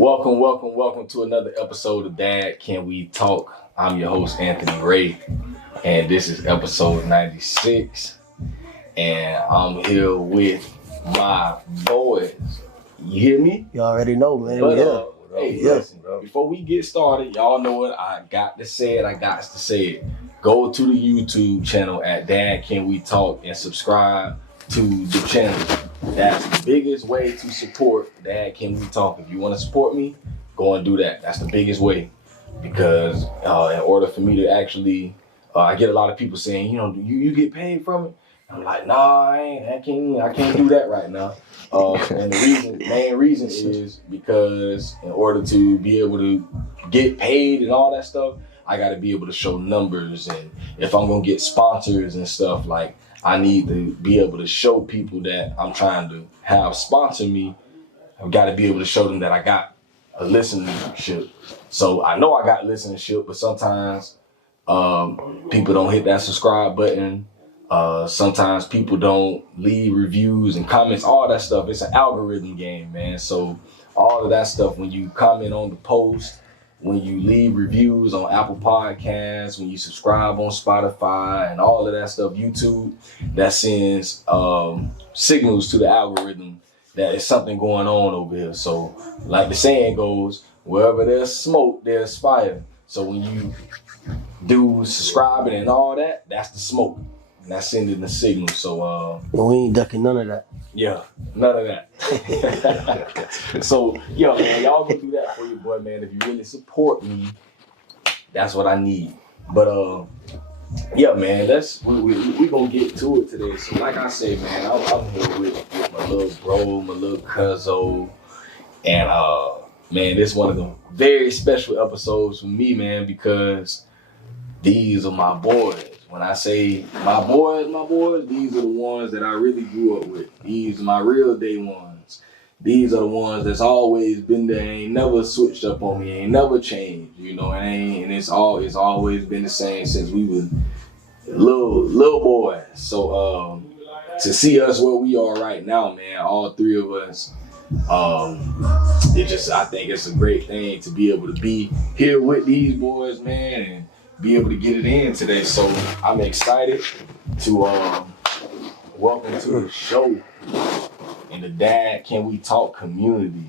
Welcome to another episode of Dad, Can We Talk? I'm your host, Anthony Ray, and this is episode 96. And I'm here with my boys. You hear me? You already know, man. Listen, before we get started, y'all know what I got to say it. Go to the YouTube channel at Dad, Can We Talk and subscribe to the channel. That's the biggest way to support Dad, Can We Talk. If you want to support me, go and do that. That's the biggest way. Because in order for me to actually, I get a lot of people saying, you get paid from it? I'm like, nah, I can't do that right now. And the main reason is because in order to be able to get paid and all that stuff, I got to be able to show numbers. And if I'm going to get sponsors and stuff, like, I need to be able to show people that I'm trying to have sponsor me. I've got to be able to show them that I got a listenership. So I know I got listenership, but sometimes people don't hit that subscribe button. Sometimes people don't leave reviews and comments, all that stuff. It's an algorithm game, man. So all of that stuff, when you comment on the post, when you leave reviews on Apple Podcasts, when you subscribe on Spotify and all of that stuff, YouTube, that sends signals to the algorithm that there's something going on over here. So like the saying goes, wherever there's smoke, there's fire. So when you do subscribing and all that, that's the smoke. And that's sending the signal. So we ain't ducking none of that. Yeah, none of that. So, man, y'all go do that for your boy, man. If you really support me, that's what I need. But man, we gonna get to it today. So, like I said, man, I'm here with my little bro, my little cuzzo, and man, this is one of the very special episodes for me, man, because these are my boys. When I say my boys, these are the ones that I really grew up with. These are my real day ones. These are the ones that's always been there, ain't never switched up on me, ain't never changed, and it's always been the same since we was little boys. So to see us where we are right now, man, all three of us, I think it's a great thing to be able to be here with these boys, man, and be able to get it in today. So I'm excited to welcome to the show in the Dad Can We Talk community,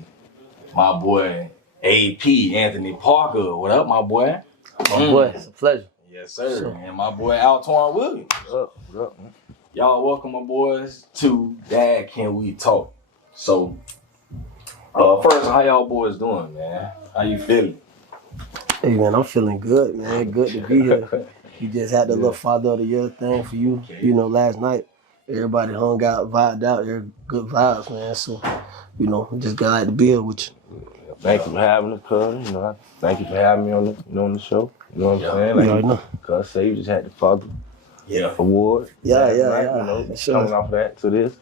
my boy AP Anthony Parker. What up, my boy? My boy, it's a pleasure. Yes, sir. Sure. And my boy Altoine Williams. What up, man? Y'all welcome my boys to Dad Can We Talk. So first, how y'all boys doing, man? How you feeling? Hey, man, I'm feeling good, man. Good to be here. You just had the little Father of the Year thing for you. Okay. Last night, everybody hung out, vibed out. They're good vibes, man. So, just glad to be here with you. Thank you for having us, cuz. Thank you for having me on the show. You know what I'm saying? Like, cuz say you just had the Father Award. Yeah. Sure. Coming off that to this.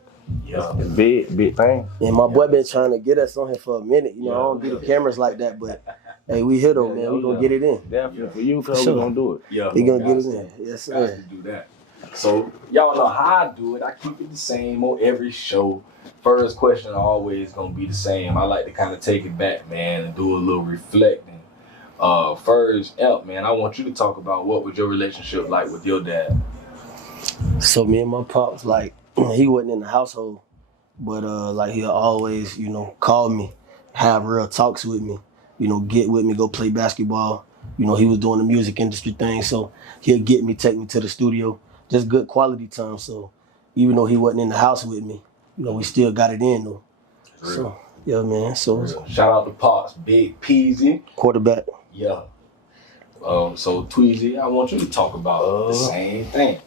Yeah. It's big thing. And my boy been trying to get us on here for a minute. I don't do the cameras like that, but hey, we here though, man. We gonna get it in. Definitely. For you, we gonna do it. Yeah. We gonna get it in. Yes, sir. To do that. So y'all know how I do it. I keep it the same on every show. First question always gonna be the same. I like to kind of take it back, man, and do a little reflecting. First up, man, I want you to talk about what was your relationship like with your dad. So me and my pops, like, he wasn't in the household, but like he'll always, call me, have real talks with me. Get with me, go play basketball. He was doing the music industry thing, so he'll get me, take me to the studio. Just good quality time. So even though he wasn't in the house with me, we still got it in though. So yeah, man. So shout out to Pops, Big Peasy, quarterback. Yeah. So Tweezy, I want you to talk about the same thing.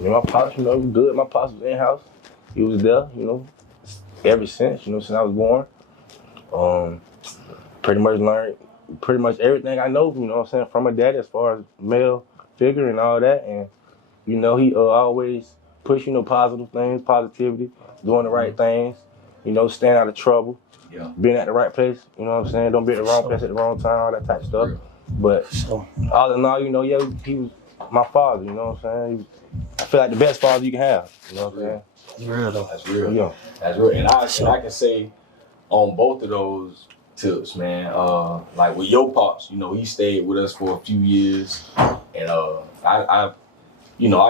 My pops, was good. My pops was in house. He was there, ever since, since I was born. Pretty much learned pretty much everything I know, from my dad as far as male figure and all that. And, he always push, positive things, positivity, doing the right things, staying out of trouble, being at the right place, don't be at the wrong place at the wrong time, all that type of stuff. But all in all, he was my father, I feel like the best father you can have, That's real though. That's real. Yeah. That's real. And I can say on both of those, tips, man. Like with your pops, you know, he stayed with us for a few years, and I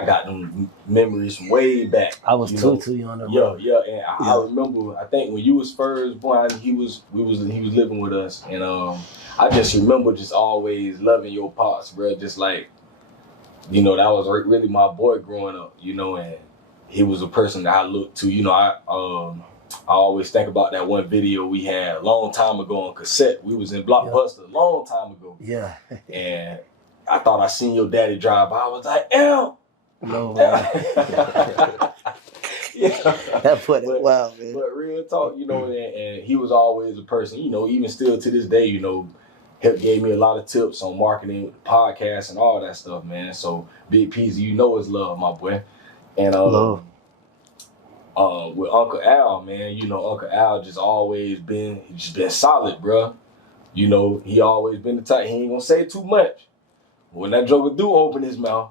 got them memories from way back. I was too young to remember. Yeah, and I remember. I think when you was first born, he was living with us, and I just remember just always loving your pops, bro. Just like, you know, that was really my boy growing up, you know, and he was a person that I looked to. You know, I always think about that one video we had a long time ago on cassette. We was in Blockbuster a long time ago. Yeah. And I thought I seen your daddy drive by. I was like, "Ew." No, man. Yeah. That put it wow, man. But real talk, you know, and he was always a person, you know, even still to this day, you know, gave me a lot of tips on marketing, podcasts, and all that stuff, man. So Big Peasy, you know, is love, my boy. And love. With Uncle Al, man, you know, Uncle Al just been solid, bro. You know, he always been the type, he ain't gonna say too much. When that joker do open his mouth,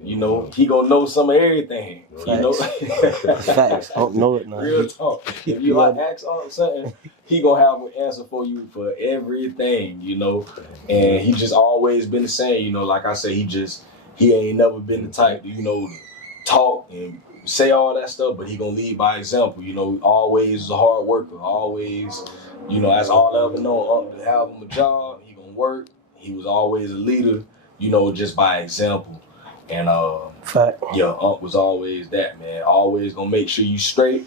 you know, he gonna know some of everything. Facts. You know? Facts. Don't know it now. Real talk. If you like ask on something, he gonna have an answer for you for everything, you know. And he just always been the same, you know, like I said, he ain't never been the type to, you know, talk and say all that stuff, but he gonna lead by example, you know, always a hard worker, always, you know, that's all I ever know, to have him a job, he gonna work. He was always a leader, you know, just by example. And Fact. Yeah, Unc was always that, man. Always gonna make sure you straight.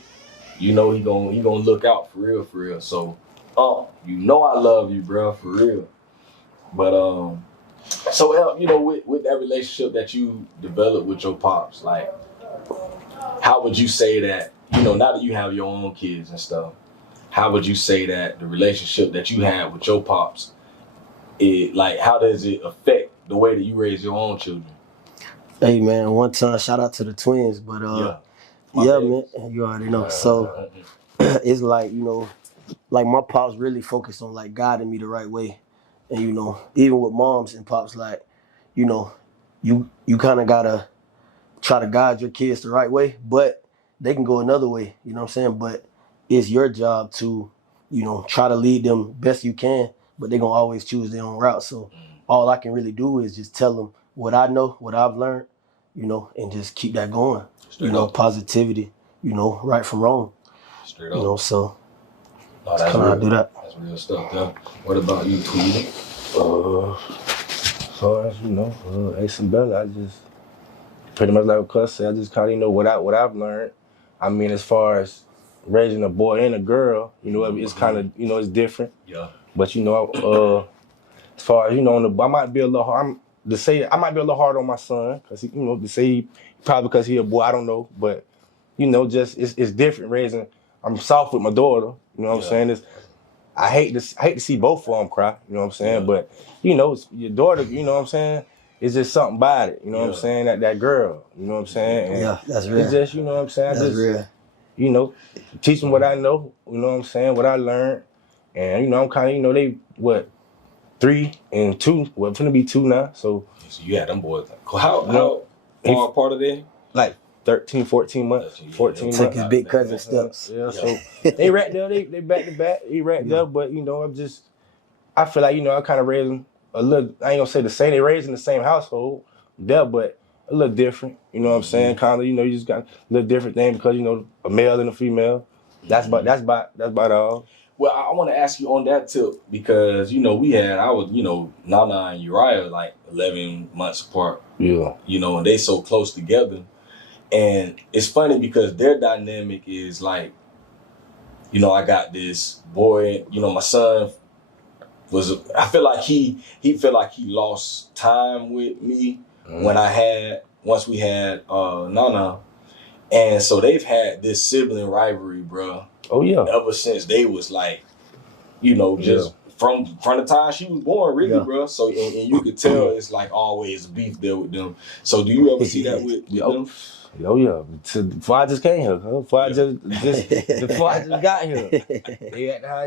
You know he gonna look out for real. So, Unc, you know I love you, bro, for real. But so you know, with that relationship that you developed with your pops, like, how would you say that, you know, now that you have your own kids and stuff, how would you say that the relationship that you had with your pops, how does it affect the way that you raise your own children? Hey, man, one time, shout out to the twins, but man, you already know. So it's like, you know, like my pops really focused on like guiding me the right way. And, you know, even with moms and pops, like, you know, you kind of gotta try to guide your kids the right way, but they can go another way, you know what I'm saying? But it's your job to, you know, try to lead them best you can, but they're gonna always choose their own route. So all I can really do is just tell them what I know, what I've learned, you know, and just keep that going. Straight you know, up. Positivity, you know, right from wrong. Straight up. You know, so that's kind of how I do that. That's real stuff, though. What about you, Tweety? As far as, you know, Ace and Bella, I just pretty much like what Cuz said, I just kind of, you know, what I've learned. I mean, as far as raising a boy and a girl, you know, it's kind of, you know, it's different. Yeah. But, you know, as far as, you know, I might be a little hard. I might be a little hard on my son, because, you know, probably because he a boy, I don't know. But, you know, just, it's different raising. I'm soft with my daughter, you know what I'm saying? I hate to see both of them cry, you know what I'm saying? Yeah. But, you know, your daughter, you know what I'm saying? It's just something about it, you know what I'm saying? That girl, you know what I'm saying? And that's real. It's just, you know what I'm saying? That's real. You know, teach them what I know, you know what I'm saying? What I learned. And, you know, I'm kind of, you know, they, 3 and 2, well, finna be 2 now, so you had them boys. How far apart are they? Like 13, 14 months. 14 months. Took his big cousin steps. Yeah, so they right there, they back to back, he right there, but, you know, I feel like, you know, I kind of raised them a little, I ain't gonna say the same, they raised in the same household, there, but a little different, you know what I'm saying? Kind of, you know, you just got a little different thing because, you know, a male and a female. That's about all. Well, I want to ask you on that tip because, you know, I was, you know, Nana and Uriah like 11 months apart. Yeah. You know, and they so close together. And it's funny because their dynamic is like, you know, I got this boy, you know, my son I feel like he felt like he lost time with me once we had Nana. And so they've had this sibling rivalry, bro. Oh, yeah. Ever since they was like, you know, just from the time she was born, really, bro. So, and you could tell it's like always beef there with them. So do you ever see that with them? Oh, yeah. Before I just came here, before I just got here.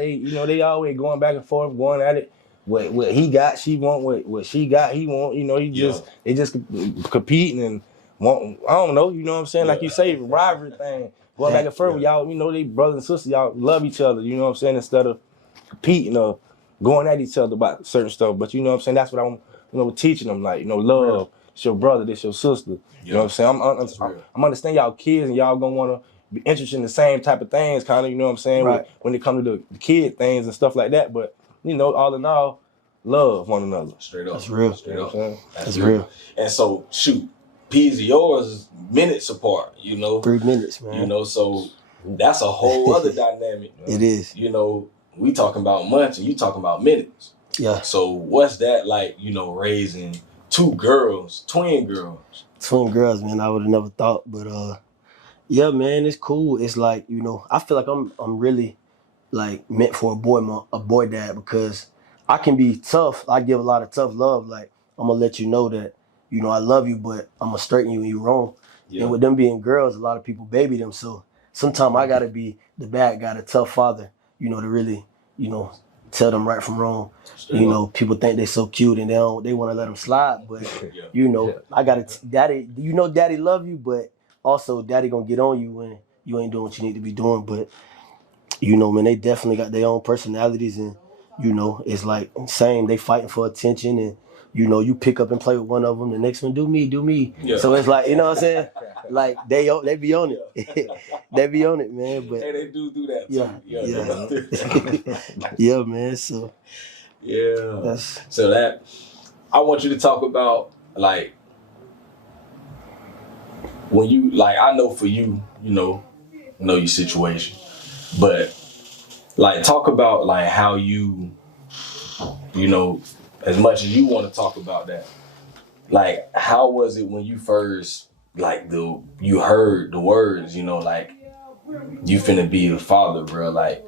You know, they always going back and forth, going at it. What he got, she want. What she got, he want. You know, they just competing and want, I don't know, you know what I'm saying? Like you say, rivalry thing. Going back and forth, y'all, you know, they brothers and sisters, y'all love each other, you know what I'm saying? Instead of, competing or going at each other about certain stuff. But you know what I'm saying? That's what I'm, teaching them. Like, love. It's your brother. This your sister. You know what I'm saying? I'm understanding y'all kids and y'all gonna want to be interested in the same type of things, kind of. You know what I'm saying? Right. When it comes to the kid things and stuff like that. But all in all, love one another. Straight up. That's real. Straight up. That's real. And so, shoot, P's of yours is minutes apart, 3 minutes, man. So that's a whole other dynamic. It is. We talking about months and you talking about minutes. Yeah. So what's that like, raising 2 girls, twin girls? Twin girls, man, I would have never thought. But yeah, man, it's cool. It's like, I feel like I'm really like meant for a boy dad, because I can be tough. I give a lot of tough love. Like, I'm gonna let you know that, I love you, but I'm gonna straighten you when you're wrong. Yeah. And with them being girls, a lot of people baby them. So sometimes I gotta be the bad guy, the tough father, to really, tell them right from wrong. People think they're so cute and they want to let them slide, but I gotta daddy. Daddy love you, but also daddy gonna get on you when you ain't doing what you need to be doing. But man, they definitely got their own personalities, and it's like same. They fighting for attention, and you pick up and play with one of them, the next one do me. Yeah. So it's like, what I'm saying? Like they be on it. They be on it, man. But hey, they do that too. Yeah. Yeah, man. So yeah. So that I want you to talk about, like, when you, like, I know for you, know your situation, but like talk about like how you as much as you want to talk about that, like how was it when you first like you heard the words, like you finna be a father, bro? Like,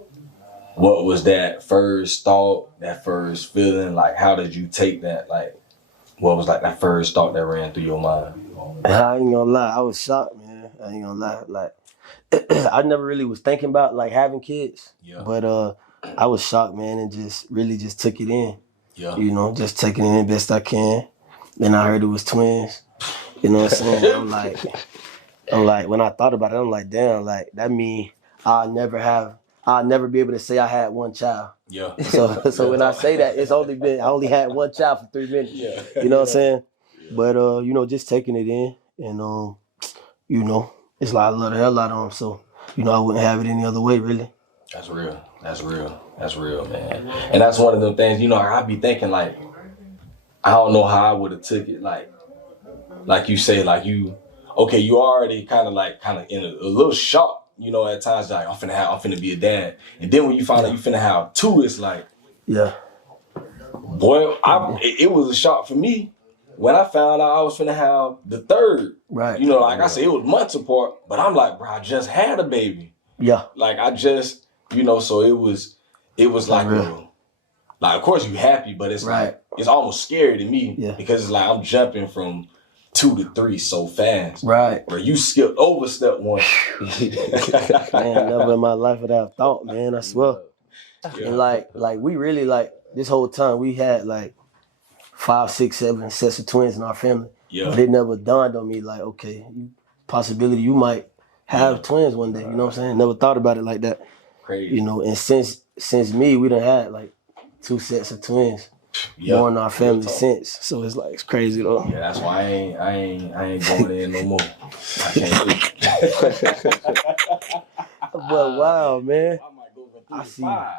what was that first thought, that first feeling? Like, how did you take that? Like, what was like that first thought that ran through your mind? I ain't gonna lie, I was shocked, man. I ain't gonna lie, like I never really was thinking about like having kids, but I was shocked, man, and just really just took it in. Yeah. Just taking it in best I can. Then I heard it was twins. You know what I'm saying? I'm like, when I thought about it, I'm like, damn, like that mean I'll never be able to say I had one child. Yeah. So when I say that, I only had one child for 3 minutes. Yeah. You know what I'm saying? But just taking it in, and it's like I love the hell out of them. So I wouldn't have it any other way, really. That's real. That's real, man. And that's one of them things, I be thinking like, I don't know how I would have took it. Like you say, like you already kind of in a little shock, at times, like I'm finna be a dad. And then when you find out you finna have 2, it's like, yeah, boy, it was a shock for me when I found out I was finna have the 3rd. Right. Like I said, it was months apart, but I'm like, bro, I just had a baby. Yeah. Like I just, so it was like, like of course you happy, but it's like, it's almost scary to me because it's like I'm jumping from 2 to 3 so fast. Right. Where you skipped over step 1. Man, never in my life would I have thought, man, I swear. Yeah. And like we really, like, this whole time we had like 5, 6, 7 sets of twins in our family. Yeah. But it never dawned on me like, okay, possibility you might have twins one day, you know what I'm saying? Never thought about it like that. Crazy. And since me, we done had like 2 sets of twins. More in our family since, so it's like, it's crazy though. Yeah, that's why I ain't going in no more. I can't do it. But wow, man, I might go I see. 5.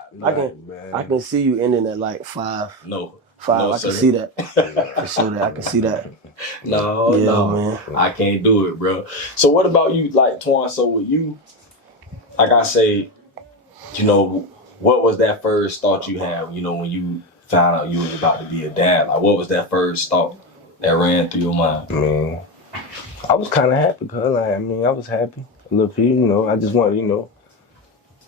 I can see you ending at like 5. No, 5. No, I can see that. For sure, that I can see that. No, man. I can't do it, bro. So what about you, like Twan? So with you, like I say, what was that first thought you had? When you found out you was about to be a dad, like what was that first thought that ran through your mind? I was kind of happy, cause I was happy. Look, I just wanted,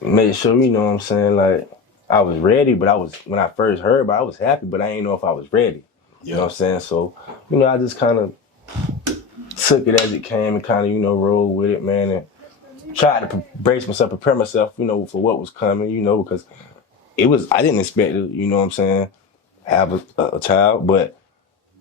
make sure, what I'm saying, like I was ready. But when I first heard about it, I was happy, but I didn't know if I was ready. You know what I'm saying? So, I just kind of took it as it came and kind of, rolled with it, man, and tried to brace myself, prepare myself, for what was coming, because I didn't expect to, have a child, but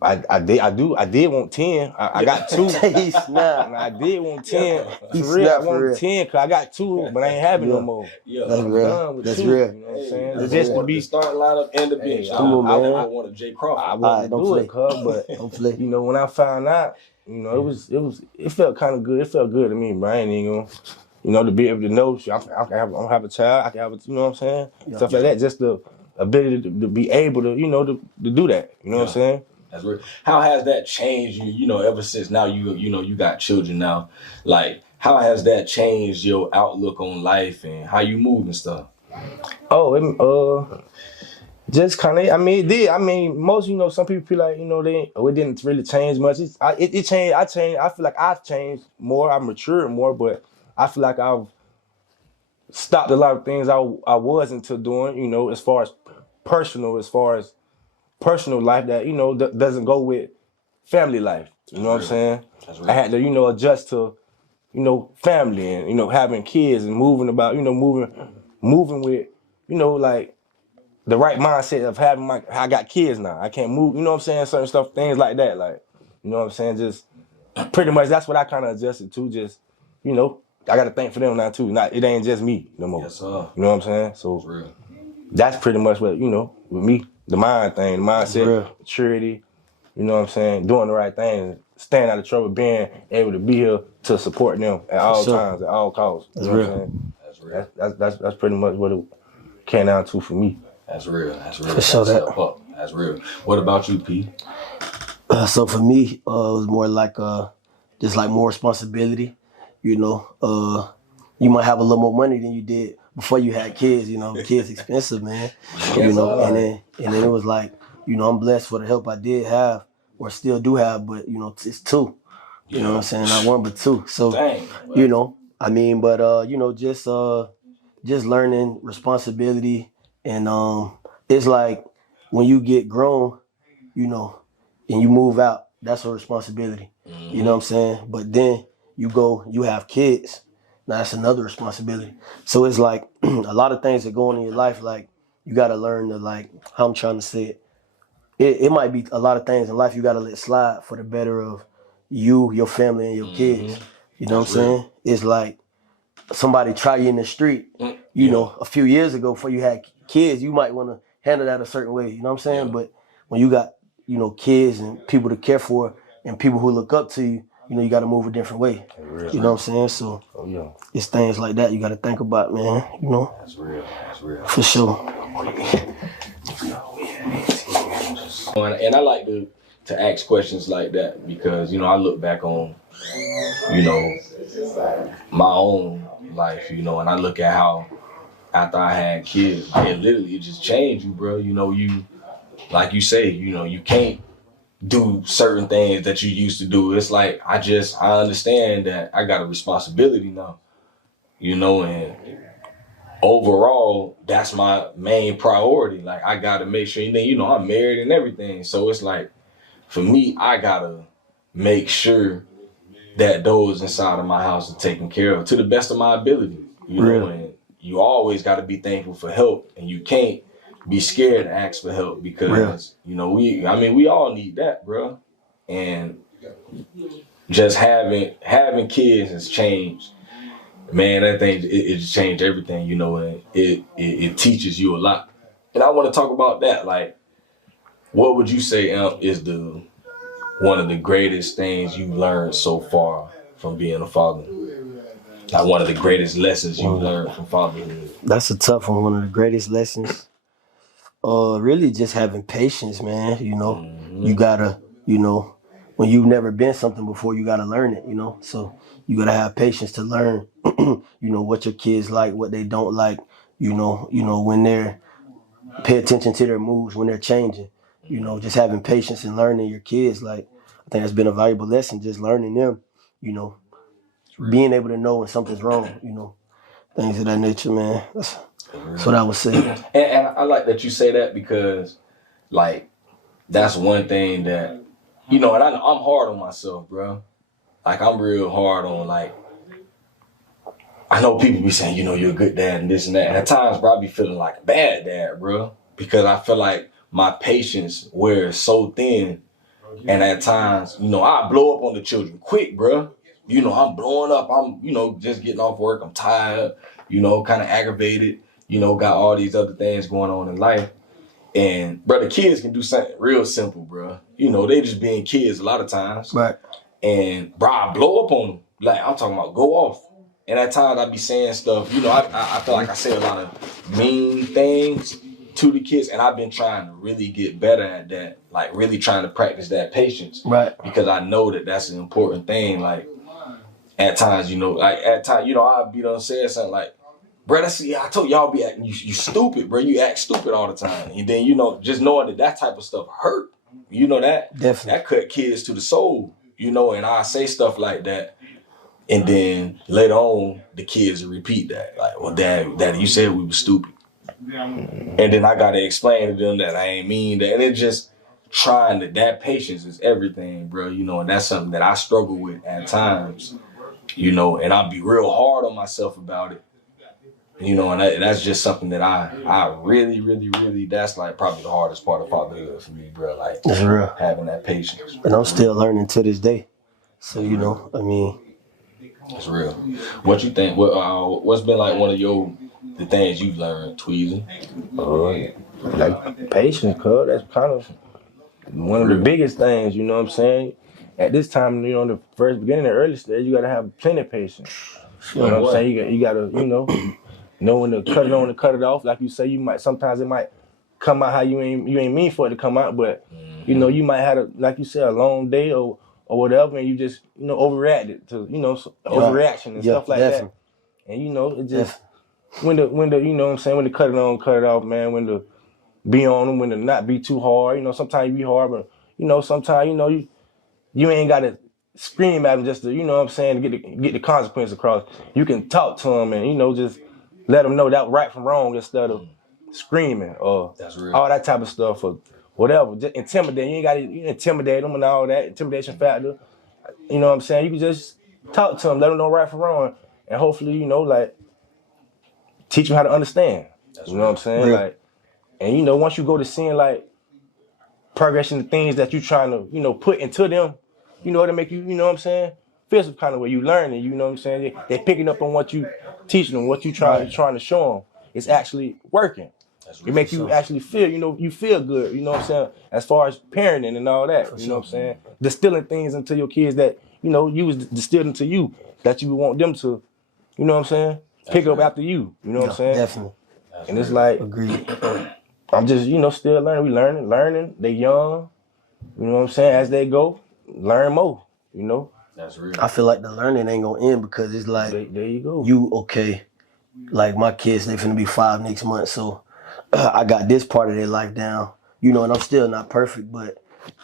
I did want 10. I got 2. He snapped. I did want 10. He For real, I snapped for wanted real. 10 because I got 2, but I ain't having no more. That's I'm real. done with That's 2. real. You know what I'm saying? That's Just to be be start lineup and the bench. I want a Jay Crawford. I wanted to do it, cuz, but Don't play. you know, when I found out, you know, it felt kind of good. It felt good to me, bro. I ain't even gonna, you know, to be able to know, I can have a child, I can have a, you know what I'm saying? Stuff like that. Just the ability to be able to, you know, to do that. You know what I'm saying? That's real. How has that changed you? You know, ever since now you got children now. Like, how has that changed your outlook on life and how you move and stuff? Oh, just kind of. I mean, it did. I mean, most, you know, some people feel like, you know, it didn't really change much. It changed. I changed. I feel like I've changed more. I matured more, but I feel like I've stopped a lot of things I was into doing. You know, as far as personal life that, you know, doesn't go with family life. You know what I'm saying? I had to, you know, adjust to, you know, family and, you know, having kids and moving with, you know, like the right mindset of having I got kids now. I can't move, you know what I'm saying? Certain stuff, things like that. Like, you know what I'm saying? Just pretty much that's what I kind of adjusted to. Just, you know, I got to think for them now too. It ain't just me no more. Yes, sir. You know what I'm saying? So that's pretty much what, you know, with me, the mindset, maturity, you know what I'm saying? Doing the right thing, staying out of trouble, being able to be here to support them at all times, at all costs. You know what I'm saying? That's real. That's pretty much what it came down to for me. That's real. For sure That's real. What about you, P? So for me, it was more like just like more responsibility. You know, you might have a little more money than you did before you had kids. You know, kids expensive, man. You know, and then it was like, you know, I'm blessed for the help I did have or still do have, but you know, it's 2. You know what I'm saying? Not 1 but 2. So, you know, I mean, but you know, just learning responsibility and it's like when you get grown, you know, and you move out, that's a responsibility. Mm-hmm. You know what I'm saying? But then you have kids. Now that's another responsibility. So it's like a lot of things that go on in your life, like you gotta learn to, like, how I'm trying to say it. It might be a lot of things in life you gotta let slide for the better of you, your family, and your kids. You know what I'm saying? It's like somebody try you in the street, you know, a few years ago before you had kids, you might want to handle that a certain way. You know what I'm saying? But when you got, you know, kids and people to care for and people who look up to you, you know, you got to move a different way. You know what I'm saying? So it's things like that you got to think about, man. You know? That's real. For sure. And I like to ask questions like that because, you know, I look back on, you know, my own life, you know, and I look at how after I had kids, it just changed you, bro. You know, you, like you say, you know, you can't do certain things that you used to do. It's like, I understand that I got a responsibility now, you know, and overall, that's my main priority. Like, I got to make sure, you know, I'm married and everything. So it's like, for me, I got to make sure that those inside of my house are taken care of to the best of my ability. You know, and you always got to be thankful for help, and you can't be scared to ask for help because, you know, we all need that, bro. And just having kids has changed. Man, that thing, it just changed everything, you know, and it teaches you a lot. And I want to talk about that. Like, what would you say, is one of the greatest things you've learned so far from being a father? Like, one of the greatest lessons you've learned from fatherhood? That's a tough one. One of the greatest lessons. Really just having patience, man. You know, you gotta, you know, when you've never been something before, you gotta learn it, you know. So you gotta have patience to learn, you know, what your kids like, what they don't like, you know, when they're, pay attention to their moves when they're changing, you know, just having patience and learning your kids. Like, I think that's been a valuable lesson, just learning them, you know, being able to know when something's wrong, you know, things of that nature, man. That's what I would say. And I like that you say that because, like, that's one thing that, you know, and I'm hard on myself, bro. Like, I'm real hard on, like, I know people be saying, you know, you're a good dad and this and that. And at times, bro, I be feeling like a bad dad, bro. Because I feel like my patience wears so thin And at times, you know, I blow up on the children quick, bro. You know, I'm blowing up. I'm, you know, just getting off work. I'm tired, you know, kind of aggravated, you know, got all these other things going on in life. And, bro, the kids can do something real simple, bro. You know, they just being kids a lot of times. Right. And, bro, I blow up on them. Like, I'm talking about go off. And at times I be saying stuff, you know, I feel like I say a lot of mean things to the kids. And I've been trying to really get better at that. Like, really trying to practice that patience. Right. Because I know that that's an important thing. Like, at times, you know, I'll be done saying something like, bro, I told y'all be acting, you stupid, bro. You act stupid all the time. And then, you know, just knowing that type of stuff hurt, you know that? Definitely. That cut kids to the soul, you know, and I say stuff like that. And then later on, the kids will repeat that. Like, well, Daddy, you said we were stupid. And then I got to explain to them that I ain't mean that. And it's just trying that patience is everything, bro, you know, and that's something that I struggle with at times, you know, and I'll be real hard on myself about it. You know, and that's just something that I really, really, really, that's like probably the hardest part of fatherhood for me, bro. Like, that's real. Having that patience. And I'm still learning to this day. So, you know, I mean. It's real. What you think? What's been like one of the things you've learned, Tweezy? Like patience, cuz that's kind of one of the biggest things, you know what I'm saying? At this time, you know, in the first beginning, the early stage, you gotta have plenty of patience. You know what I'm saying? You gotta, you know when to cut it on and cut it off. Like you say, sometimes it might come out how you ain't mean for it to come out, but you know, you might have like you said, a long day or whatever, and you just, you know, overreacted to, you know, overreaction and stuff like that. And you know, it just when the you know what I'm saying, when to cut it on, cut it off, man, when to be on them, when to not be too hard. You know, sometimes you be hard, but you know, sometimes, you know, you ain't gotta scream at them just to, you know what I'm saying, to get the consequence across. You can talk to them and, you know, just let them know that right from wrong instead of screaming or all that type of stuff or whatever. Just intimidate. You ain't got to intimidate them and all that intimidation factor. You know what I'm saying? You can just talk to them, let them know right from wrong, and hopefully, you know, like teach them how to understand. You know what I'm saying? Like, and you know, once you go to seeing like progress in the things that you trying to, you know, put into them, you know, to make you, you know what I'm saying, feel some kind of way. You learning, you know what I'm saying? They picking up on what you teaching them, what you trying to show them. It's actually working. It make you actually feel, you know, you feel good, you know what I'm saying, as far as parenting and all that, you know what I'm saying? Distilling things into your kids that, you know, you was distilled into you, that you want them to, you know what I'm saying, pick up after you know what I'm saying? Definitely. And it's like, agreed. I'm just, you know, still learning. We learning. They young, you know what I'm saying? As they go, learn more, you know? That's real. I feel like the learning ain't gonna end because it's like, there you go. You okay. Like my kids, they finna be 5 next month, so I got this part of their life down. You know, and I'm still not perfect, but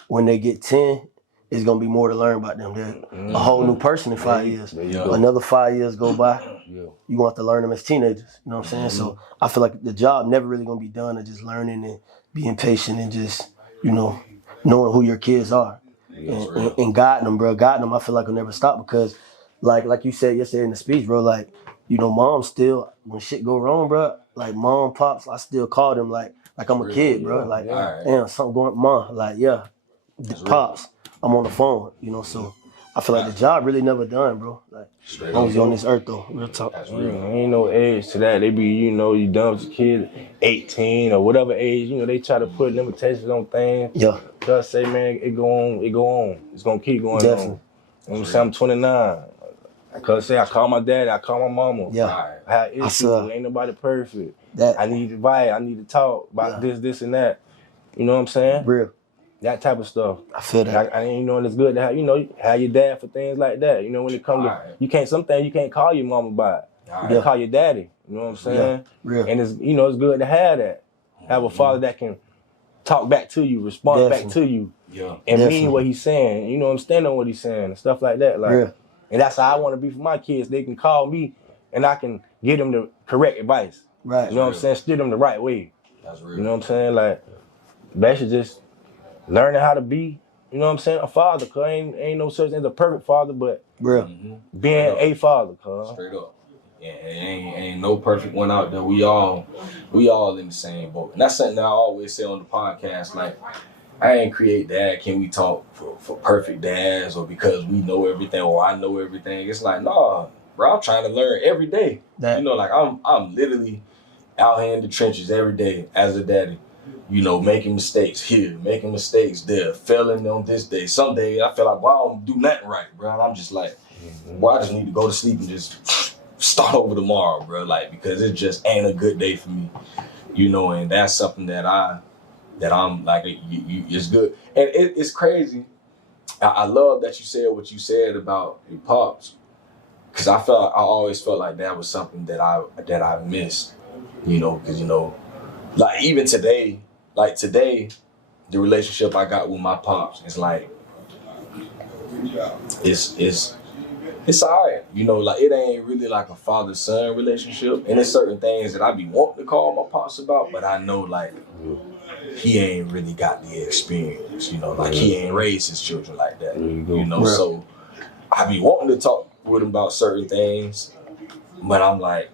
when they get 10, it's gonna be more to learn about them. They're a whole new person in 5 years. Another 5 years go by, you want to learn them as teenagers. You know what I'm saying? So I feel like the job never really gonna be done of just learning and being patient and just, you know, knowing who your kids are. And guiding them, bro. Guiding them, I feel like will never stop because, like you said yesterday in the speech, bro, like, you know, mom still, when shit go wrong, bro, like mom, pops, I still call them like I'm a kid, bro. Like, damn, something going, mom, like, yeah, pops, I'm on the phone, you know, so I feel like the job really never done, bro. Like, as long as you're on this earth, though, real talk. Ain't no age to that. They be, you know, you done with your kid, 18 or whatever age, you know, they try to put limitations on things. Yeah. Just say, man, it go on. It's gonna keep going on. Definitely. You know what I'm saying? I'm 29. Cause say I call my daddy, I call my mama. Yeah. I have issues. Ain't nobody perfect. I need advice. I need to talk about this, and that. You know what I'm saying? Real. That type of stuff. I feel that. You know, and it's good to have, you know, have your dad for things like that. You know, when it comes to, some things you can't call your mama about. You can call your daddy. You know what I'm saying? Yeah. Real. And it's, you know, it's good to have that. Have a father that can talk back to you, respond back to you, and mean what he's saying. You know, and stand on what he's saying and stuff like that. Like. Real. And that's how I want to be for my kids. They can call me and I can give them the correct advice. Right. You know what I'm saying? Steer them the right way. That's real. You know what I'm saying? Like, basically just learning how to be, you know what I'm saying, a father. Cause ain't no such thing as a perfect father, but real. Being a father, cuz. Straight up. Yeah, ain't no perfect one out there. We all in the same boat. And that's something that I always say on the podcast. Like, I ain't create Dad Can We Talk for perfect dads or because we know everything or I know everything. It's like, nah, bro, I'm trying to learn every day. You know, like I'm literally out here in the trenches every day as a daddy. You know, making mistakes here, making mistakes there, failing on this day. Some days I feel like, well, I don't do nothing right, bro. And I'm just like, well, I just need to go to sleep and just start over tomorrow, bro. Like, because it just ain't a good day for me. You know, and that's something that I'm like, it's good. And it's crazy. I love that you said what you said about your pops. Cause I always felt like that was something that I missed, you know, cause you know, like even today, the relationship I got with my pops is like, it's alright, you know, like it ain't really like a father-son relationship. And there's certain things that I be wanting to call my pops about, but I know like he ain't really got the experience, you know, like he ain't raised his children like that, you know, so I be wanting to talk with him about certain things, but I'm like,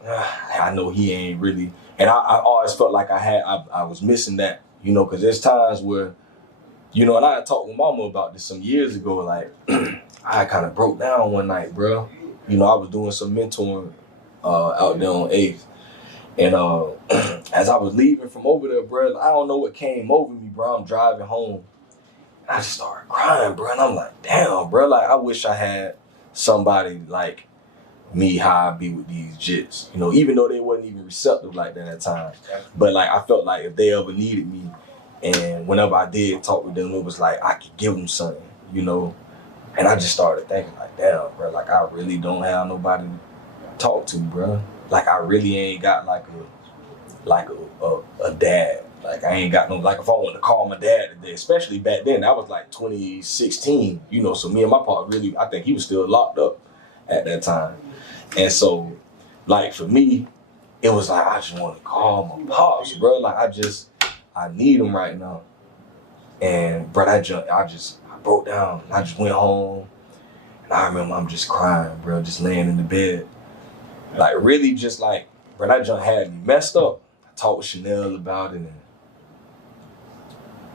I know he ain't really, and I always felt like I was missing that, you know, because there's times where, you know, and I had talked with Mama about this some years ago, like, I kind of broke down one night, bro. You know, I was doing some mentoring out there on 8th, and as I was leaving from over there, bro, I don't know what came over me, bro. I'm driving home, and I just started crying, bro, and I'm like, damn, bro, like, I wish I had somebody like me how I be with these jits, you know, even though they wasn't even receptive like that at times. But like I felt like if they ever needed me, and whenever I did talk with them, it was like I could give them something, you know. And I just started thinking like, damn, bro, like I really don't have nobody to talk to, bro. Like I really ain't got like a dad. Like I ain't got no, like if I wanted to call my dad today, especially back then, that was like 2016, you know, so me and my partner really, I think he was still locked up at that time. And so, like for me, it was like, I just want to call my pops, bro. Like I need him right now. And bro, I broke down. I just went home. And I remember I'm just crying, bro, just laying in the bed. Like really just like, bro, that junk had me messed up. I talked with Chanel about it and,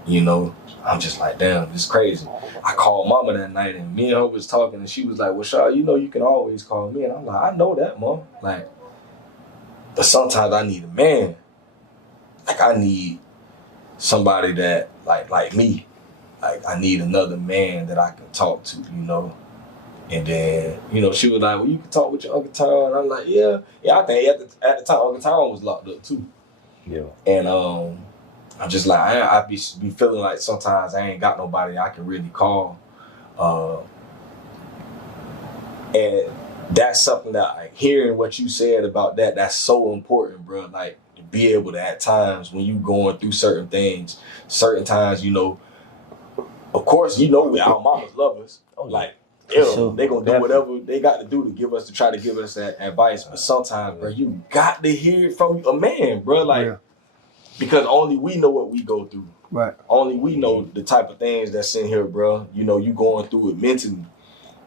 you know, I'm just like, damn, it's crazy. I called Mama that night and me and her was talking and she was like, well, Shaw, you know you can always call me. And I'm like, I know that, Mom. Like, but sometimes I need a man. Like I need somebody that, like me. Like I need another man that I can talk to, you know. And then, you know, she was like, well, you can talk with your Uncle Tom. And I'm like, yeah. I think at the time, Uncle Tom was locked up too. Yeah. And I'm just like, I be feeling like sometimes I ain't got nobody I can really call. And that's something that, like, hearing what you said about that, that's so important, bro. Like, to be able to, at times, when you going through certain things, certain times, you know, of course, you know, our mamas love us. Like, they gonna do whatever they got to do to try to give us that advice. But sometimes, bro, you got to hear it from a man, bro. Like, because only we know what we go through. Right. Only we know the type of things that's in here, bro. You know, you going through it mentally,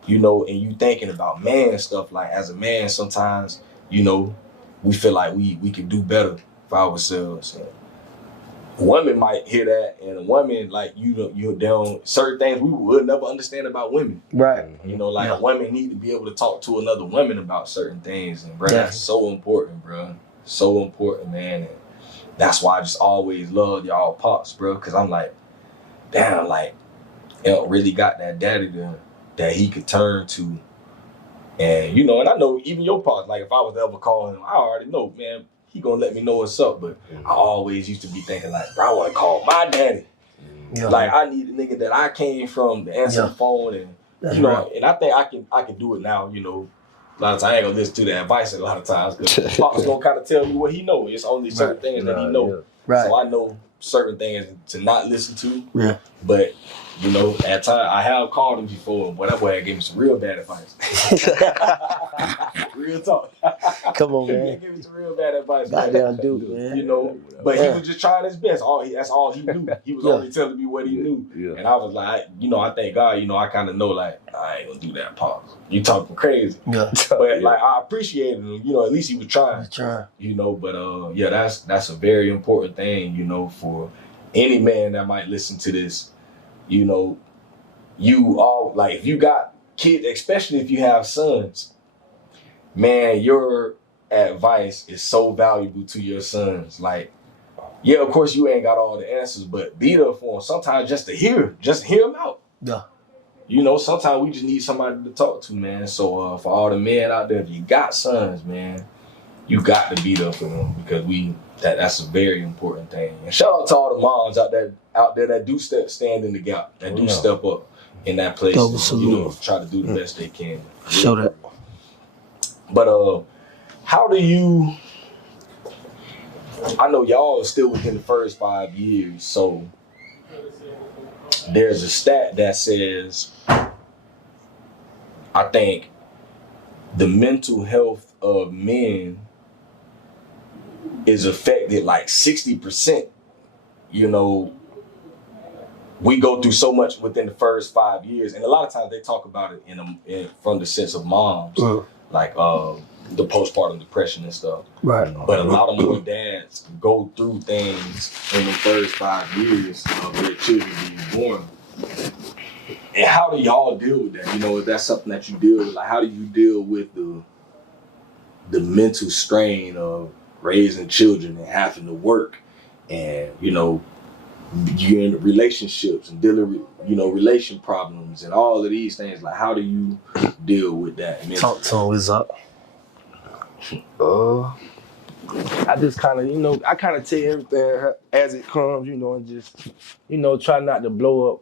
you know, and you thinking about man stuff. Like, as a man, sometimes, you know, we feel like we can do better for ourselves. And a woman might hear that, and a woman, like, you down certain things we would never understand about women. Right. You know, like, a woman need to be able to talk to another woman about certain things. And, bro, that's so important, bro. So important, man. And that's why I just always loved y'all pops, bro. Because I'm like, damn, like, El really got that daddy there that he could turn to. And, you know, and I know even your pops, like, if I was to ever call him, I already know, man, he gonna let me know what's up. But I always used to be thinking, like, bro, I want to call my daddy. Yeah. Like, I need a nigga that I came from to answer the phone. And, you know, and I think I can do it now, you know. A lot of times I ain't gonna listen to the advice a lot of times because Pop's gonna kind of tell me what he knows. It's only certain things that he knows. Right. So I know certain things to not listen to. Yeah. But, you know, at times I have called him before, but that boy gave me some real bad advice. Real talk. Come on, man. He gave me some real bad advice. Goddamn dude, man. You know, but he was just trying his best. That's all he knew. He was only telling me what he knew. Yeah. And I was like, you know, I thank God, you know, I kind of know, like, I ain't gonna do that, Pops. You talking crazy. Yeah. But, like, I appreciated him. You know, at least he was trying. You know, but, yeah, that's a very important thing, you know, for any man that might listen to this. you know, you all like if you got kids, especially if you have sons, man, your advice is so valuable to your sons. Like, yeah, of course you ain't got all the answers, but be there for them. Sometimes just to hear them out. Yeah. You know, sometimes we just need somebody to talk to, man. So for all the men out there, if you got sons, man, you got to be there for them because that's a very important thing. And shout out to all the moms out there that do stand in the gap, that do step up in that place. And, you know, try to do the best they can. Show that. But how do you? I know y'all are still within the first 5 years, so there's a stat that says, I think the mental health of men is affected like 60%. You know, we go through so much within the first 5 years, and a lot of times they talk about it from the sense of moms, like the postpartum depression and stuff. Right. But a lot of more dads go through things in the first 5 years of their children being born. And how do y'all deal with that? You know, if that's something that you deal with, like how do you deal with the mental strain of raising children and having to work and, you know, you're in relationships and dealing with, you know, relation problems and all of these things. Like, how do you deal with that? Talk to him, what's up? I just kind of, you know, I kind of take everything as it comes, you know, and just, you know, try not to blow up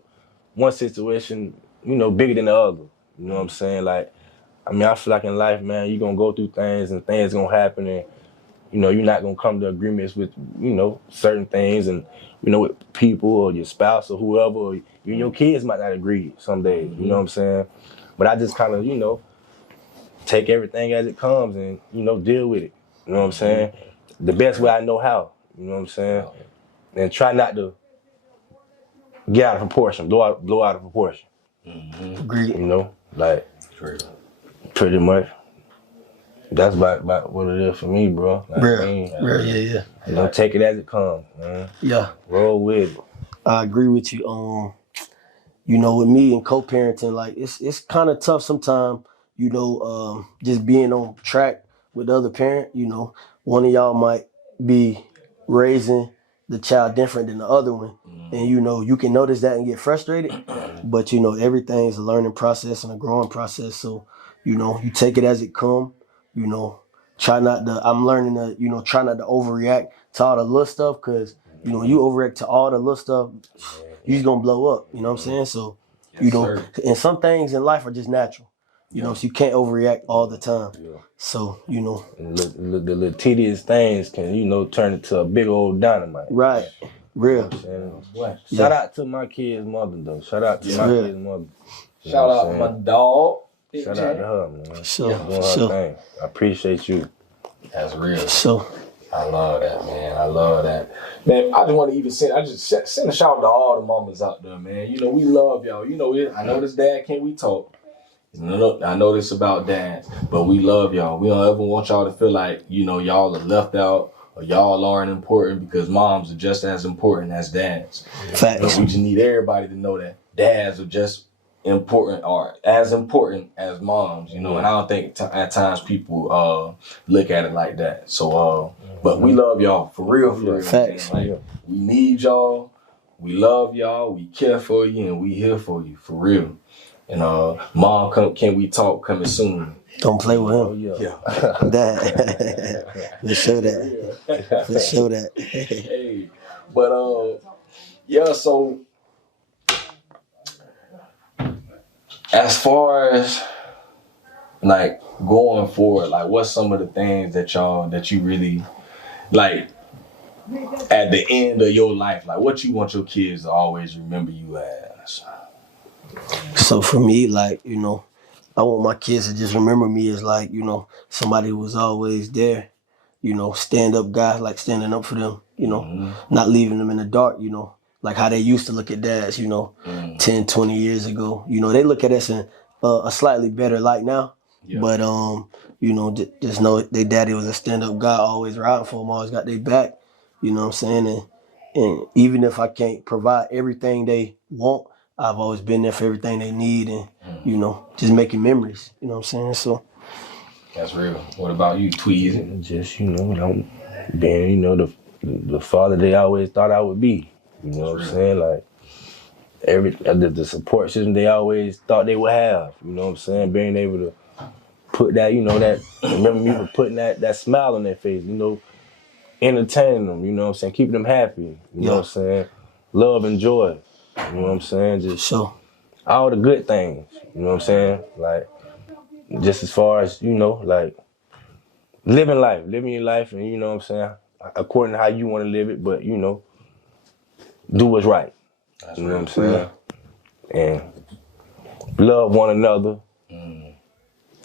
one situation, you know, bigger than the other. You know what I'm saying? Like, I mean, I feel like in life, man, you're going to go through things and things going to happen and, you know, you're not going to come to agreements with, you know, certain things and, you know, with people or your spouse or whoever, or even your kids might not agree some days, you know what I'm saying? But I just kind of, you know, take everything as it comes and, you know, deal with it. You know what I'm saying? The best way I know how, you know what I'm saying? And try not to get out of proportion, blow out of proportion. Agreed. You know, like, pretty much. That's about what it is for me, bro. Like, Yeah. You know, take it as it comes, man. Yeah. Roll with it. I agree with you. You know, with me and co-parenting, like it's kind of tough sometimes. You know, just being on track with the other parent. You know, one of y'all might be raising the child different than the other one, and you know you can notice that and get frustrated. But you know, everything is a learning process and a growing process. So you know, you take it as it comes. You know, I'm learning to, you know, try not to overreact to all the little stuff because, you know, you overreact to all the little stuff, you're just going to blow up. You know what I'm saying? So, you know, and some things in life are just natural. You know, so you can't overreact all the time. So, you know. And the little tedious things can, you know, turn into a big old dynamite. Right. Real. You know Shout out to my kid's mother, though. Shout out to my kid's mother. Shout out to my dog. Shout out to her, man. Sure. Doing her thing. I appreciate you. That's real. So. I love that, man. I love that. Man, I just want to even send a shout out to all the mamas out there, man. You know, we love y'all. You know, I know this Dad Can We Talk. I know this about dads, but we love y'all. We don't ever want y'all to feel like, you know, y'all are left out or y'all aren't important because moms are just as important as dads. Facts. But we just need everybody to know that dads are just important or as important as moms, you know, and I don't think at times people look at it like that. So, but we love y'all for real. Facts. Like, we need y'all. We love y'all. We care for you and we here for you for real. And Mom, Can We Talk coming soon. Don't play with him. Oh, yeah. That. Let's show that. Let's show that. Hey, but yeah, so as far as like going forward, like what's some of the things that you really like at the end of your life, like what you want your kids to always remember you as? So for me, like, you know, I want my kids to just remember me as like, you know, somebody who was always there, you know, stand-up guy, like standing up for them, you know, not leaving them in the dark, you know, like how they used to look at dads, you know, 10, 20 years ago. You know, they look at us in a slightly better light now, but, you know, just know their daddy was a stand-up guy, always riding for them, always got their back, you know what I'm saying? And even if I can't provide everything they want, I've always been there for everything they need, and you know, just making memories. You know what I'm saying? So that's real. What about you, Tweezy? Just, you know, being, you know, the father they always thought I would be. You know what I'm saying? Like, the support system they always thought they would have. You know what I'm saying? Being able to put that, you know, remember me for putting that smile on their face, you know, entertaining them, you know what I'm saying? Keeping them happy, you know what I'm saying? Love and joy, you know what I'm saying? Just all the good things, you know what I'm saying? Like, just as far as, you know, like, living your life, and you know what I'm saying, according to how you want to live it, but you know, do what's right. That's you know what I'm saying? And love one another.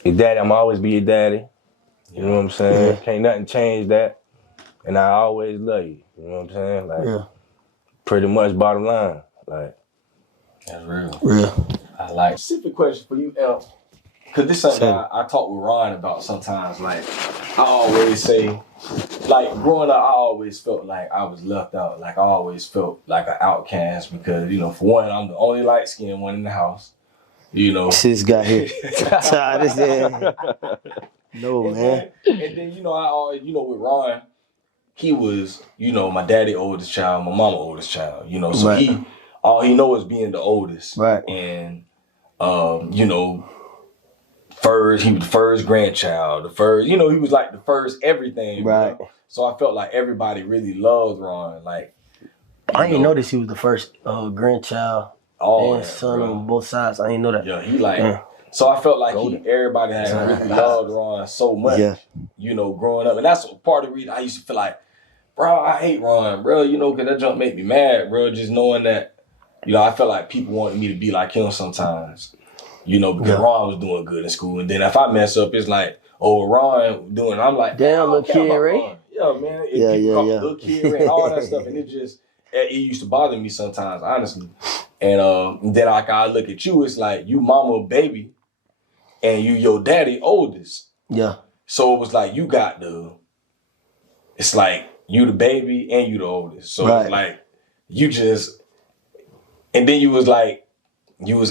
Your daddy, I'ma always be your daddy. You know what I'm saying? Can't nothing change that. And I always love you. You know what I'm saying? Like, pretty much bottom line. Like, that's real. Real. I like. Specific question for you, El. Cause this is something I talk with Ron about sometimes. Like, I always say, like, growing up, I always felt like I was left out. Like, I always felt like an outcast because, you know, for one, I'm the only light-skinned one in the house. You know. This guy here. No, man. And then, you know, I always, you know, with Ron, he was, you know, my daddy oldest child, my mama oldest child, you know. So all he knows is being the oldest. Right. And, you know, he was the first grandchild, the first, you know, he was like the first everything. Right. You know? So I felt like everybody really loved Ron. Like, I didn't notice he was the first grandchild and son on both sides. I didn't know that. Yeah, he like, so I felt like everybody had really loved Ron so much, you know, growing up. And that's part of the reason I used to feel like, bro, I hate Ron, bro, you know, because that junk make me mad, bro, just knowing that, you know, I felt like people wanted me to be like him sometimes. You know, because Ron was doing good in school. And then if I mess up, it's like, oh, Ron doing, I'm like, damn, little kid, right? Yeah, man. People call me little kid, and all that stuff. And it used to bother me sometimes, honestly. And then like I look at you, it's like you mama baby and you your daddy oldest. Yeah. So it was like you got it's like you the baby and you the oldest. So it's like you just, and then you was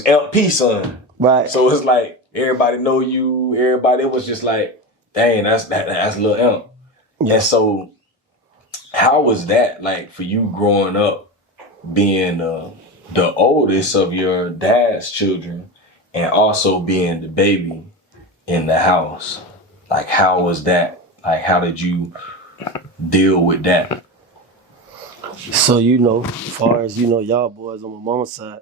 LP son. Right. So it's like everybody know you. Everybody, it was just like, dang, that's Lil Imp. Yeah. And so, how was that like for you growing up, being the oldest of your dad's children, and also being the baby in the house? Like, how was that? Like, how did you deal with that? So, you know, as far as, you know, y'all boys on my mama's side,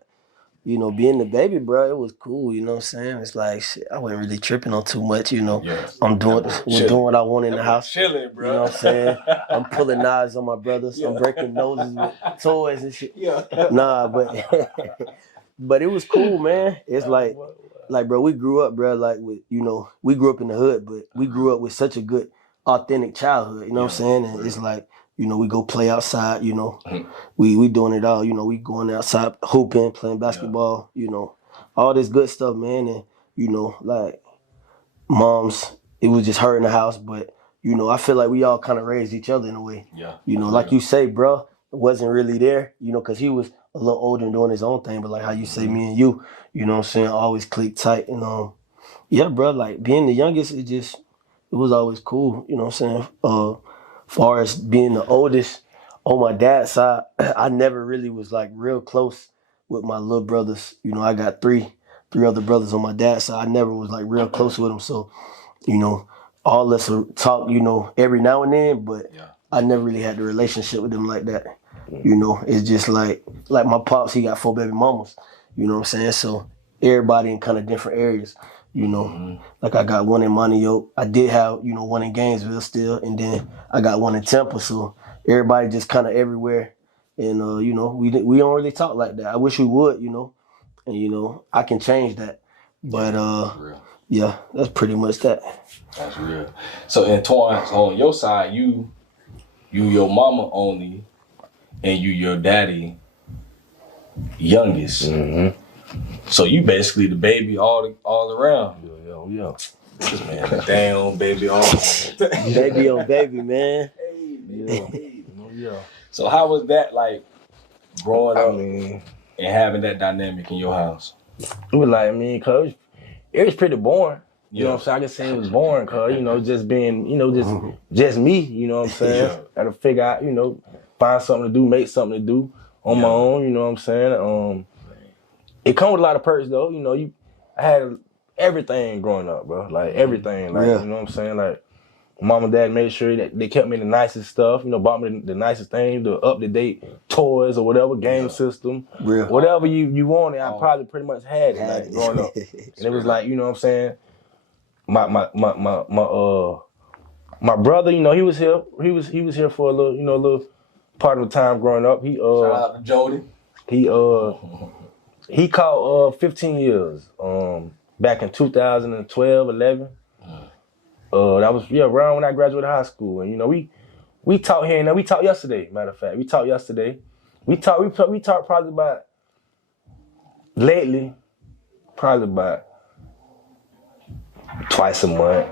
you know, being the baby, bro, it was cool, you know what I'm saying? It's like, shit, I wasn't really tripping on too much, you know. Yeah. I'm doing what I want in the house. Chilling, bro. You know what I'm saying? I'm pulling knives on my brothers. I'm breaking noses with toys and shit. Yeah. Nah, but it was cool, man. It's like, bro, we grew up, bro, like with, you know, we grew up in the hood, but we grew up with such a good, authentic childhood, you know what I'm saying? And it's like, you know, we go play outside, you know. We doing it all, you know, we going outside hooping, playing basketball, you know, all this good stuff, man. And, you know, like moms, it was just her in the house, but, you know, I feel like we all kind of raised each other in a way. Yeah. You know, like you say, bro, it wasn't really there, you know, because he was a little older and doing his own thing, but like how you say me and you know what I'm saying, always click tight. And yeah, bro, like being the youngest, it was always cool, you know what I'm saying? Far as being the oldest on my dad's side, I never really was like real close with my little brothers. You know, I got three other brothers on my dad's side. I never was like real close with them. So, you know, all us would talk, you know, every now and then, but I never really had the relationship with them like that. You know, it's just like my pops, he got 4 baby mamas. You know what I'm saying? So everybody in kind of different areas. You know, like I got one in Monteoc. I did have, you know, one in Gainesville still, and then I got one in Temple. So everybody just kind of everywhere, and you know, we don't really talk like that. I wish we would, you know, and you know, I can change that, but yeah, that's pretty much that. That's real. So Altoine, on your side, you your mama only, and you your daddy youngest. Mm-hmm. So you basically the baby all around. Yeah. This man, the damn baby all baby on baby, man. Yeah. So how was that like growing up? I mean, and having that dynamic in your house? It was like, I mean, cause it was pretty boring. You know what I'm saying? I just say it was boring, cause just being, just me. You know what I'm saying? Yeah. Got to figure out, find something to do, make something to do on my own. You know what I'm saying? It come with a lot of perks though. I had everything growing up, bro. Like everything. Like you know what I'm saying? Like mom and dad made sure that they kept me the nicest stuff. Bought me the nicest thing, the up to date toys or whatever, game system, whatever you wanted. I probably pretty much had it like growing up. And it was like, you know what I'm saying? My brother, he was here. He was here for a little part of the time growing up. Shout out to Jody. He caught 15 years back in 2012, 11. That was around when I graduated high school, and we talked here and we talked yesterday. Matter of fact, we talked yesterday. We talked probably about lately, probably about twice a month.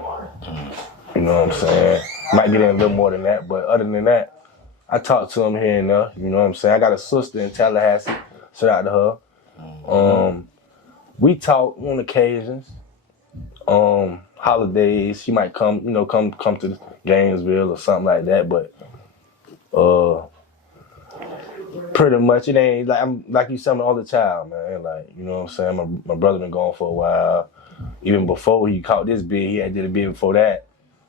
You know what I'm saying? Might get in a little more than that, but other than that, I talk to him here and there. You know what I'm saying? I got a sister in Tallahassee. Shout out to her. We talk on occasions. Holidays, she might come to Gainesville or something like that, but pretty much it ain't like I'm like you said, I'm an older child, man. Like, you know what I'm saying? My brother been gone for a while. Even before he caught this bid, he had did a bid before that.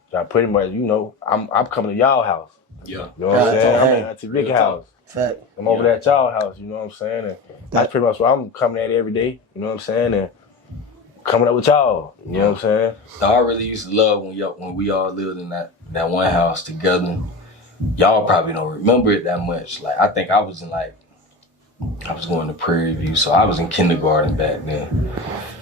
So I pretty much, I'm coming to y'all house. Yeah. You know what I'm saying? I'm at the big house. Fact. I'm over there at y'all house, you know what I'm saying? And that's pretty much what I'm coming at every day, you know what I'm saying? And coming up with y'all, you know what I'm saying? I really used to love when we all lived in that one house together. Y'all probably don't remember it that much. Like, I think I was going to Prairie View, so I was in kindergarten back then.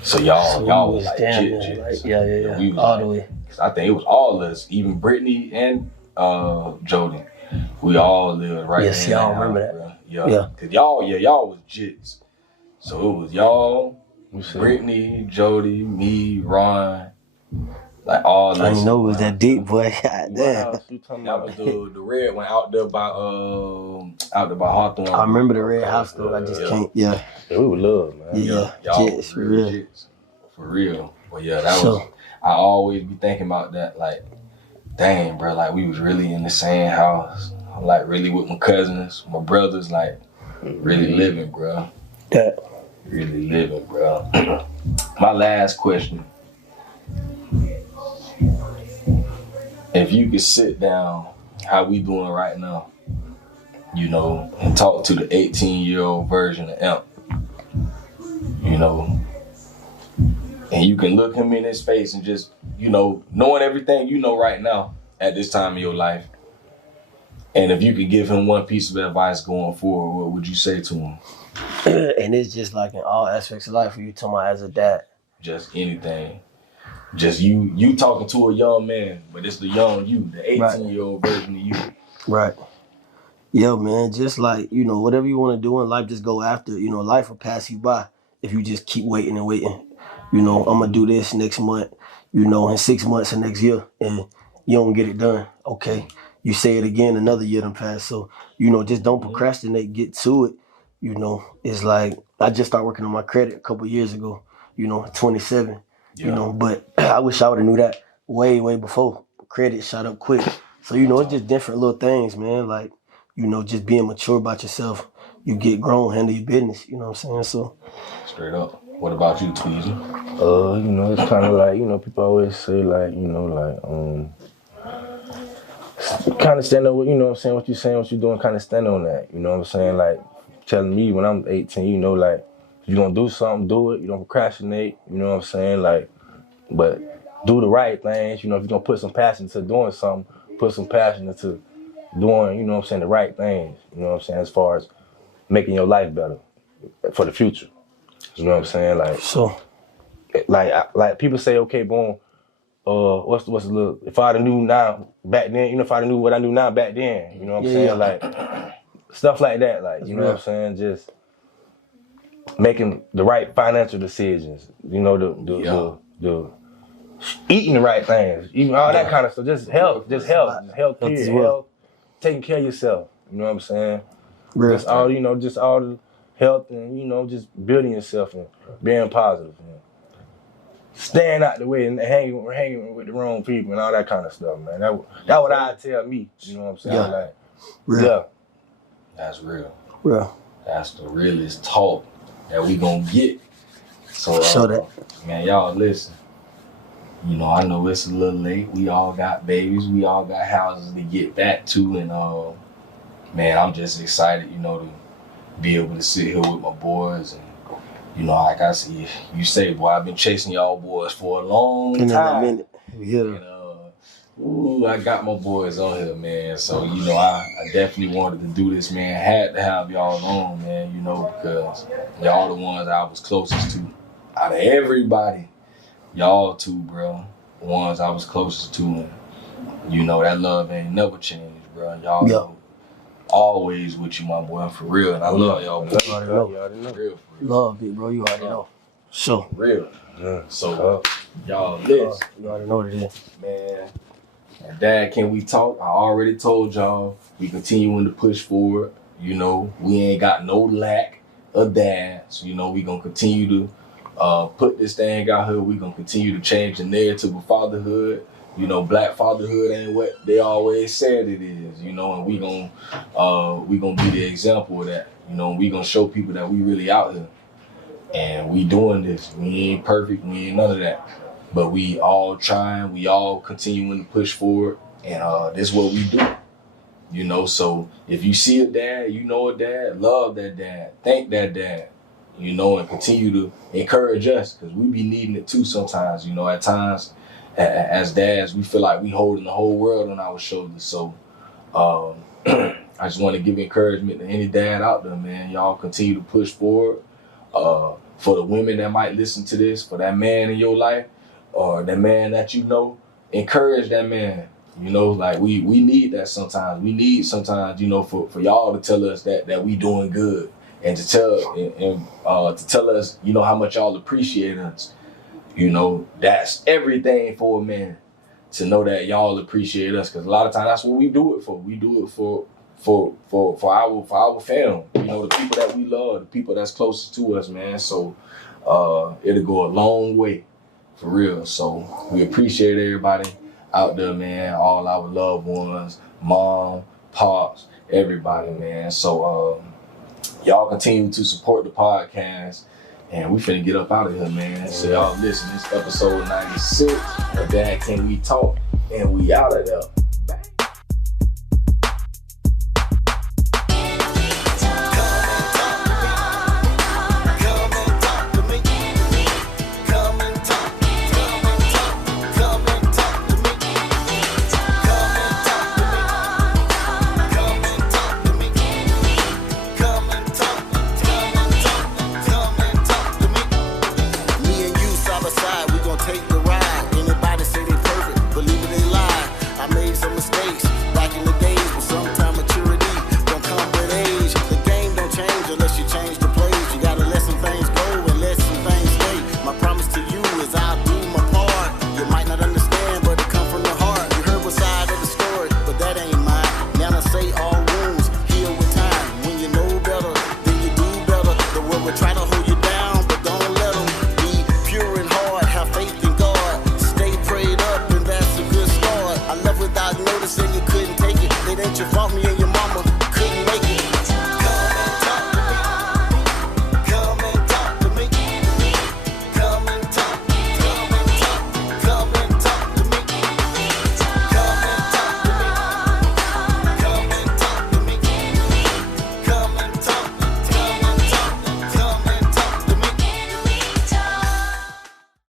So y'all was like jit. Like, yeah. We was all the way. Cause I think it was all of us, even Brittany and Jody. We all lived right there. Yes, y'all remember that. Bro. Yeah. Cause y'all was jits. So it was y'all, Brittany, Jody, me, Ron, like all of us. I didn't know it was that deep, boy. God damn. That was the red one out there by Hawthorne. I remember the red house though. I just can't. Yeah, we would love, man. Yeah. Y'all Jits, was for real real. jits. For real. But yeah, that was. I always be thinking about that. Like, dang, bro. Like, we was really in the same house. Like, really with my cousins, my brothers. Like, really living, bro. That. Really living, bro. My last question. If you could sit down, how we doing right now, and talk to the 18-year-old version of Imp, and you can look him in his face and just, knowing everything you know right now at this time of your life, and if you could give him one piece of advice going forward, what would you say to him? And it's just like in all aspects of life for you talking about as a dad. Just anything. Just you talking to a young man, but it's the young you, the 18-year-old version of you. Right. Yo, man, just like, whatever you want to do in life, just go after it. Life will pass you by if you just keep waiting and waiting. I'm going to do this next month, in 6 months or next year, and you don't get it done. Okay. You say it again, another year done passed. So, just don't procrastinate, get to it. It's like, I just started working on my credit a couple years ago, 27. Yeah. But I wish I would have knew that way, way before. Credit shot up quick. So, it's just different little things, man. Like, just being mature about yourself. You get grown, handle your business. You know what I'm saying? So, straight up. What about you, Tweezy? It's kind of like, people always say, like, kind of stand on what, what you're saying, what you're doing, kind of stand on that. You know what I'm saying? Like, telling me when I'm 18, like, if you're going to do something, do it. You don't procrastinate. You know what I'm saying? Like, but do the right things. If you're going to put some passion into doing something, put some passion into doing, the right things. You know what I'm saying? As far as making your life better for the future. You know what I'm saying? Like, so, like people say, okay, boom, what's the little, if I'd have knew now back then, if I'd have knew what I knew now back then, you know what I'm saying? Like, stuff like that, like, that's what I'm saying? Just making the right financial decisions, the eating the right things, even all that kind of stuff, just health care, health, taking care of yourself, you know what I'm saying? Real. Just all, just all health and, you know, just building yourself and being positive. And staying out the way and hanging with the wrong people and all that kind of stuff, man. That what I tell me, you know what I'm saying? Yeah. Like, Real. yeah. That's real. Real. That's the realest talk that we gonna get. So, that. man, y'all listen. You know, I know it's a little late. We all got babies. We all got houses to get back to. And, man, I'm just excited, you know, to be able to sit here with my boys. And, you know, like I see you say, boy, I've been chasing y'all boys for a long time. And, ooh, I got my boys on here, man. So, you know, I definitely wanted to do this, man. Had to have y'all on, man, you know, because y'all the ones I was closest to. Out of everybody, y'all two, bro, the ones I was closest to. And, you know, that love ain't never changed, bro. Y'all know, always with you, my boy, for real. And I love y'all, boy. You already know. For real. Love it, bro. You already know. So. Real. So, y'all listen. You already know what it is. Man. And Dad, can we talk? I already told y'all we continuing to push forward. You know, we ain't got no lack of dads. You know, we gonna continue to put this thing out here. We gonna continue to change the narrative of fatherhood. You know, black fatherhood ain't what they always said it is. You know, and we gonna be the example of that. You know, we gonna show people that we really out here, and we doing this. We ain't perfect. We ain't none of that. But we all trying, we all continuing to push forward, and this is what we do. You know, so if you see a dad, you know a dad, love that dad, thank that dad, you know, and continue to encourage us, because we be needing it too sometimes. You know, at times, as dads, we feel like we holding the whole world on our shoulders. So I just want to give encouragement to any dad out there, man. Y'all continue to push forward. For the women that might listen to this, for that man in your life, or that man that you know, encourage that man. You know, like we need that sometimes. We need sometimes, you know, for y'all to tell us that we doing good, and to tell us, you know, how much y'all appreciate us. You know, that's everything for a man, to know that y'all appreciate us, because a lot of times that's what we do it for. We do it for our family. You know, the people that we love, the people that's closest to us, man. So it'll go a long way. For real. So we appreciate everybody out there, man. All our loved ones, mom, pops, everybody, man. So y'all continue to support the podcast, and we finna get up out of here, man. So y'all listen, this episode 96 of Dad Can We Talk, and we out of there.